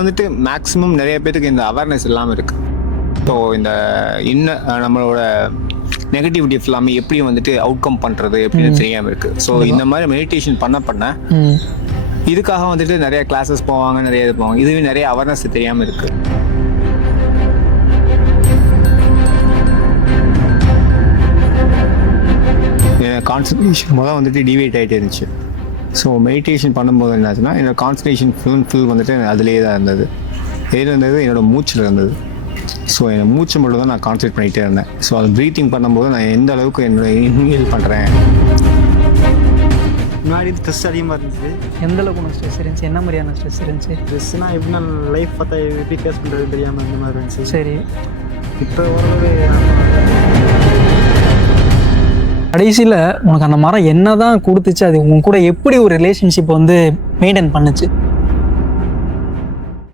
வந்துட்டு மேக்ஸிமம் நிறைய பேருக்கு இந்த அவேர்னஸ் இல்லாமல் இருக்குது. ஸோ இந்த நம்மளோட நெகட்டிவிட்டி எல்லாமே எப்படி வந்துட்டு அவுட்கம் பண்ணுறது எப்படின்னு தெரியாமல் இருக்குது. ஸோ இந்த மாதிரி மெடிடேஷன் பண்ண இதுக்காக வந்துட்டு நிறைய கிளாஸஸ் போவாங்க, நிறைய இது போவாங்க. இதுவே நிறைய அவேர்னஸ் தெரியாமல் இருக்குது. கான்சன்ட்ரேஷன் முதல் வந்துட்டு டிவைட் ஆகிட்டே இருந்துச்சு. ஸோ மெடிடேஷன் பண்ணும்போது என்னாச்சுன்னா என்னோடய கான்சன்ட்ரேஷன் ஃபுல் வந்துட்டு அதுலேயே தான் இருந்தது. எதில் இருந்தது? என்னோடய மூச்சில் இருந்தது. ஸோ என் மூச்சு மட்டும் தான் நான் கான்சன்ட்ரேட் பண்ணிகிட்டே இருந்தேன். ஸோ அது ப்ரீத்திங் பண்ணும்போது நான் எந்த அளவுக்கு என்னோட இன்ஹேல் பண்ணுறேன். முன்னாடி ஸ்ட்ரெஸ் அதிகமாக இருந்துச்சு. எந்த அளவுக்கு உனக்கு ஸ்ட்ரெஸ் இருந்துச்சு? என்ன மாதிரியான ஸ்ட்ரெஸ் இருந்துச்சு? ஸ்ட்ரெஸ்னால் எப்படின்னா லைஃப் பார்த்தா எப்படி ஃபேஸ் பண்ணுறது தெரியாமல் இந்த மாதிரி இருந்துச்சு. சரி, இப்போ ஓரளவு கடைசியில் உனக்கு அந்த மரம் என்ன தான் கொடுத்துச்சு, அது உன் கூட எப்படி ஒரு ரிலேஷன்ஷிப் வந்து மெயின்டைன் பண்ணுச்சு?